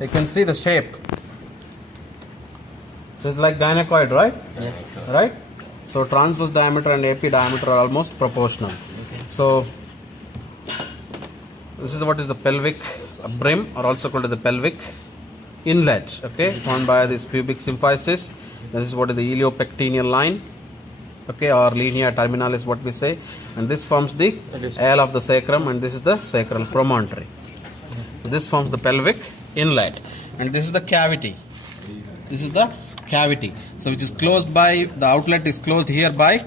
You can see the shape. This is like gynecoid, right? Yes. Right? So transverse diameter and AP diameter are almost proportional. Okay. So this is what is the pelvic brim, or also called the pelvic inlet, okay, formed by this pubic symphysis. This is what is the iliopectineal line, okay, or linea terminal is what we say, and this forms the ale of the sacrum, and this is the sacral promontory. So this forms the pelvic inlet, and this is the cavity. This is the cavity, so which is closed by, the outlet is closed here by,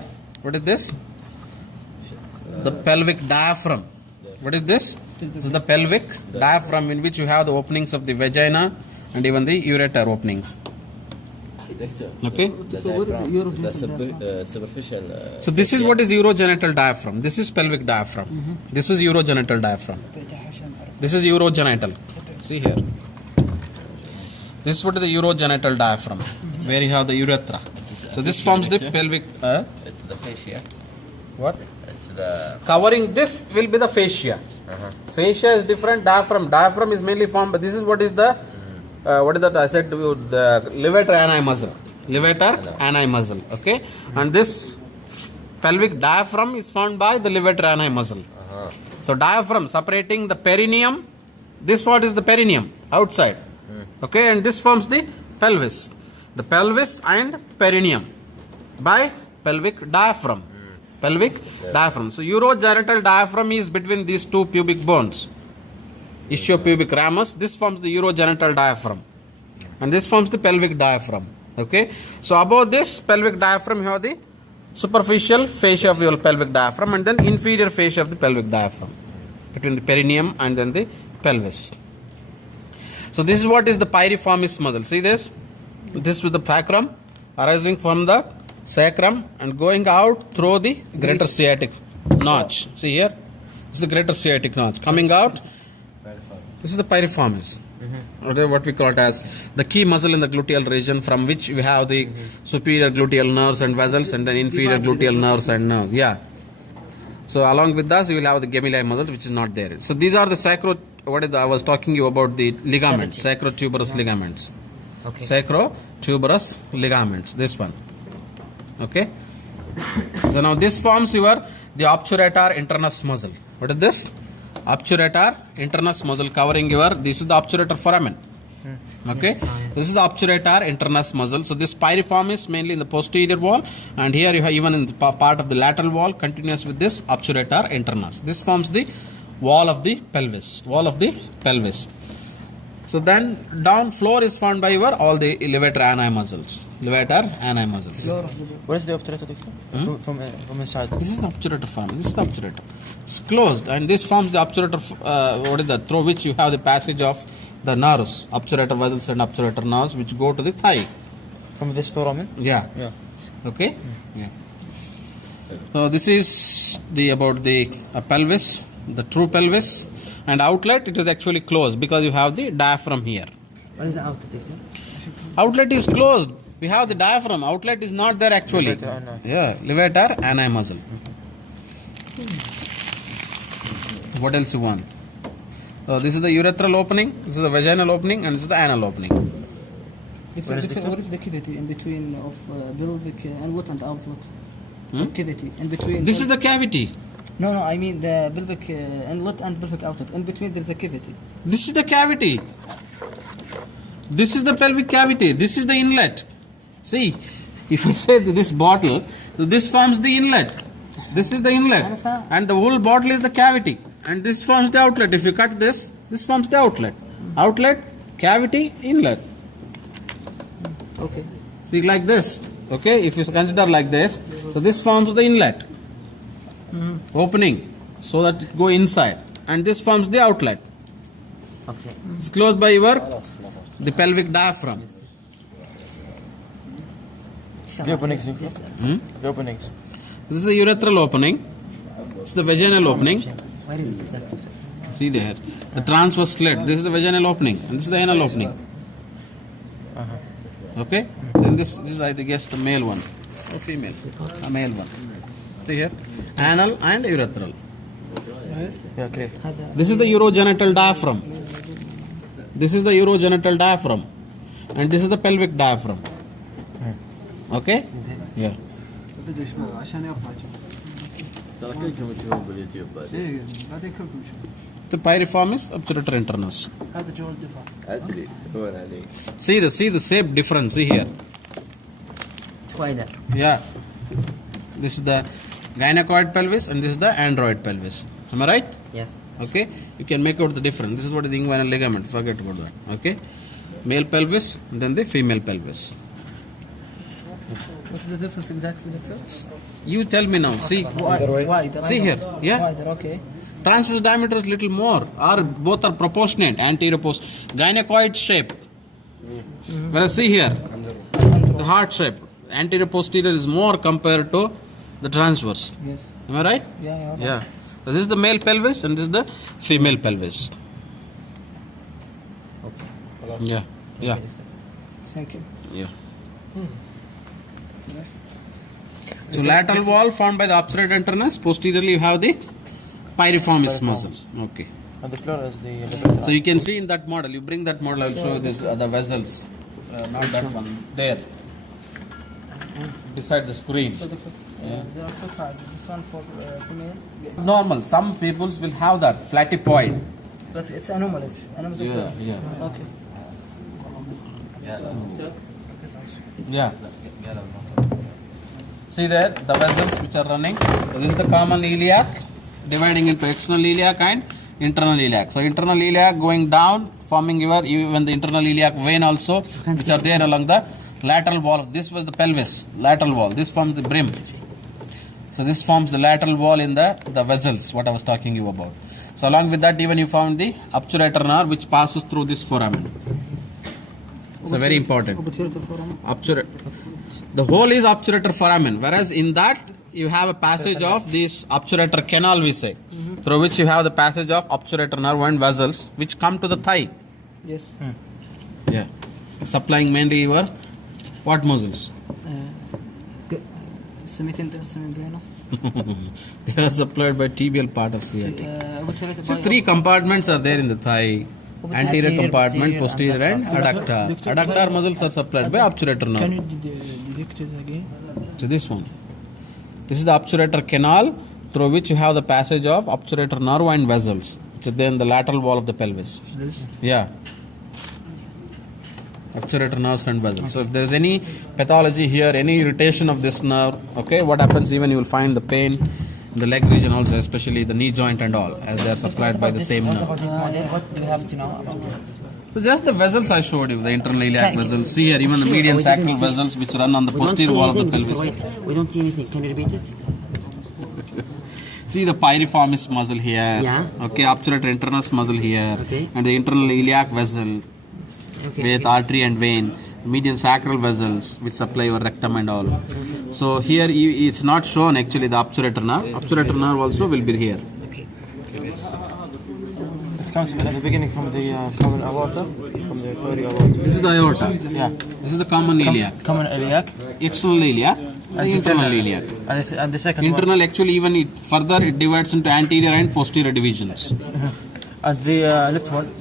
what is this? The pelvic diaphragm. What is this? This is the pelvic diaphragm, in which you have the openings of the vagina and even the ureter openings. Okay. The superficial. So this is what is urogenital diaphragm. This is pelvic diaphragm. This is urogenital diaphragm. This is urogenital. See here. This is what is the urogenital diaphragm, where you have the urethra. So this forms the pelvic. It's the fascia. What? It's the. Covering this will be the fascia. Fascia is different. Diaphragm. Diaphragm is mainly formed. But this is what is the. What is that? I said to you, the levator ani muscle. Levator ani muscle. Okay, and this pelvic diaphragm is formed by the levator ani muscle. So diaphragm separating the perineum. This part is the perineum outside. Okay, and this forms the pelvis. The pelvis and perineum by pelvic diaphragm. Pelvic diaphragm. So urogenital diaphragm is between these two pubic bones. Ischiopubic ramus. This forms the urogenital diaphragm, and this forms the pelvic diaphragm. Okay. So above this pelvic diaphragm, you have the superficial fascia of your pelvic diaphragm, and then inferior fascia of the pelvic diaphragm between the perineum and then the pelvis. So this is what is the piriformis muscle. See this? This with the sacrum arising from the sacrum and going out through the greater sciatic notch. See here? This is the greater sciatic notch. Coming out, this is the piriformis. Or what we call it as the key muscle in the gluteal region, from which we have the superior gluteal nerves and vessels, and then inferior gluteal nerves and nerves. Yeah. So along with that, you will have the gemelli muscle, which is not there. So these are the I was talking you about the ligaments, sacrotuberous ligaments. Okay. Sacrotuberous ligaments. This one. Okay. So now this forms the obturator internus muscle. What is this? Obturator internus muscle covering this is the obturator foramen. Okay. This is the obturator internus muscle. So this piriformis mainly in the posterior wall, and here you have even in the part of the lateral wall continuous with this obturator internus. This forms the wall of the pelvis. So then down floor is formed by all the levator ani muscles. What is the obturator, doctor? From inside. This is the obturator foramen. This is the obturator. It's closed, and this forms the obturator. Through which you have the passage of the nerves, obturator vessels and obturator nerves, which go to the thigh. From this foramen? Yeah. Okay. Yeah. So this is about the pelvis, the true pelvis, and outlet. It is actually closed because you have the diaphragm here. What is the outlet, doctor? Outlet is closed. We have the diaphragm. Outlet is not there actually. Levator ani muscle. What else you want? So this is the urethral opening, this is the vaginal opening, and this is the anal opening. What is the cavity in between of pelvic inlet and outlet? Cavity in between. This is the cavity. No, I mean the pelvic inlet and pelvic outlet. In between there is a cavity. This is the cavity. This is the pelvic cavity. This is the inlet. See, if I say this bottle, so this forms the inlet. This is the inlet, and the whole bottle is the cavity, and this forms the outlet. If you cut this forms the outlet. Outlet, cavity, inlet. Okay. See, like this. Okay, if you consider like this, so this forms the inlet, opening, so that it go inside, and this forms the outlet. Okay. It's closed by the pelvic diaphragm. The openings. The openings. This is the urethral opening. It's the vaginal opening. Where is it exactly? See there, the transverse slit. This is the vaginal opening, and this is the anal opening. Okay. So in this is I guess the male one, or female, a male one. See here, anal and urethral. Yeah, great. This is the urogenital diaphragm. This is the urogenital diaphragm, and this is the pelvic diaphragm. Okay? Yeah. بدش عشان يرفع ترى كلكم تشوفون باليوتيوب بعد. ايه بعدين كلكم شوف The piriformis obturator internus. هذا جوال الدفاع ادري هون عليك. See the shape difference. See here. It's wider. Yeah. This is the gynecoid pelvis, and this is the android pelvis. Am I right? Yes. Okay. You can make out the difference. This is what is the inguinal ligament. Forget about that. Okay. Male pelvis, then the female pelvis. What is the difference exactly, doctor? You tell me now. See. Wider. See here. Yeah. Wider, okay. Transverse diameter is little more, or both are proportionate, anterior post. Gynecoid shape. Whereas see here, the heart shape, anterior posterior is more compared to the transverse. Yes. Am I right? Yeah. Yeah. So this is the male pelvis and this is the female pelvis. Yeah. Yeah. Thank you. Yeah. So lateral wall formed by the obturator internus. Posteriorly you have the piriformis muscle. Okay. And the floor is the levator. So you can see in that model. You bring that model. I'll show you this the vessels. Not that one. There. Beside the screen. So, doctor, there are two types. This one for female, Normal. Some peoples will have that platypoid. but it's anomalous. Anomalous. Yeah. Yeah. Okay. Yeah. See there, the vessels which are running. So this is the common iliac, dividing into external iliac and internal iliac. So internal iliac going down, forming even the internal iliac vein also, which are there along the lateral wall. This was the pelvis, lateral wall. This forms the brim. So this forms the lateral wall in the vessels, what I was talking you about. So along with that, even you found the obturator nerve, which passes through this foramen. So very important. Obturator. The whole is obturator foramen, whereas in that you have a passage of this obturator canal, we say, through which you have the passage of obturator nerve and vessels, which come to the thigh. Yes. Yeah, supplying mainly your what muscles? Semitenous. They are supplied by tibial part of sciatic. So three compartments are there in the thigh. Anterior compartment, posterior and adductor. Adductor muscles are supplied by obturator nerve. Can you detect it again? So this one. This is the obturator canal through which you have the passage of obturator nerve and vessels, which is then the lateral wall of the pelvis. This? Yeah. Obturator nerves and vessels. So if there is any pathology here, any irritation of this nerve, okay, what happens, even you will find the pain in the leg region also, especially the knee joint and all, as they are supplied by the same What nerve. about this model? What do you have to know about it? So just the vessels I showed you, the internal iliac vessels. See here, even the median sacral vessels which run on the We don't posterior see wall of the anything, pelvis. Doctor, wait. We don't see anything. Can you repeat it? See the piriformis muscle here. Yeah. Okay, obturator internus muscle here. Okay. And the internal iliac vessel Okay. with artery and vein. Median sacral vessels which supply your rectum and all. So here it's not shown actually the obturator nerve. Obturator nerve also will be here. It comes at the beginning from the common aorta, from the coronary aorta. This is the aorta. Yeah. This is the common iliac. Common iliac. External iliac. The internal iliac. And the second one. Internal actually even further it divides into anterior and posterior divisions. And the left one.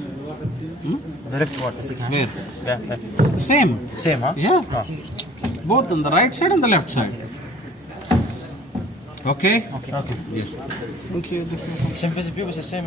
The left one. Where? Yeah. Same. Same, huh? Yeah. Both on the right side and the left side. Okay? Okay. Thank you, Dr. Symphysis pubis is the same.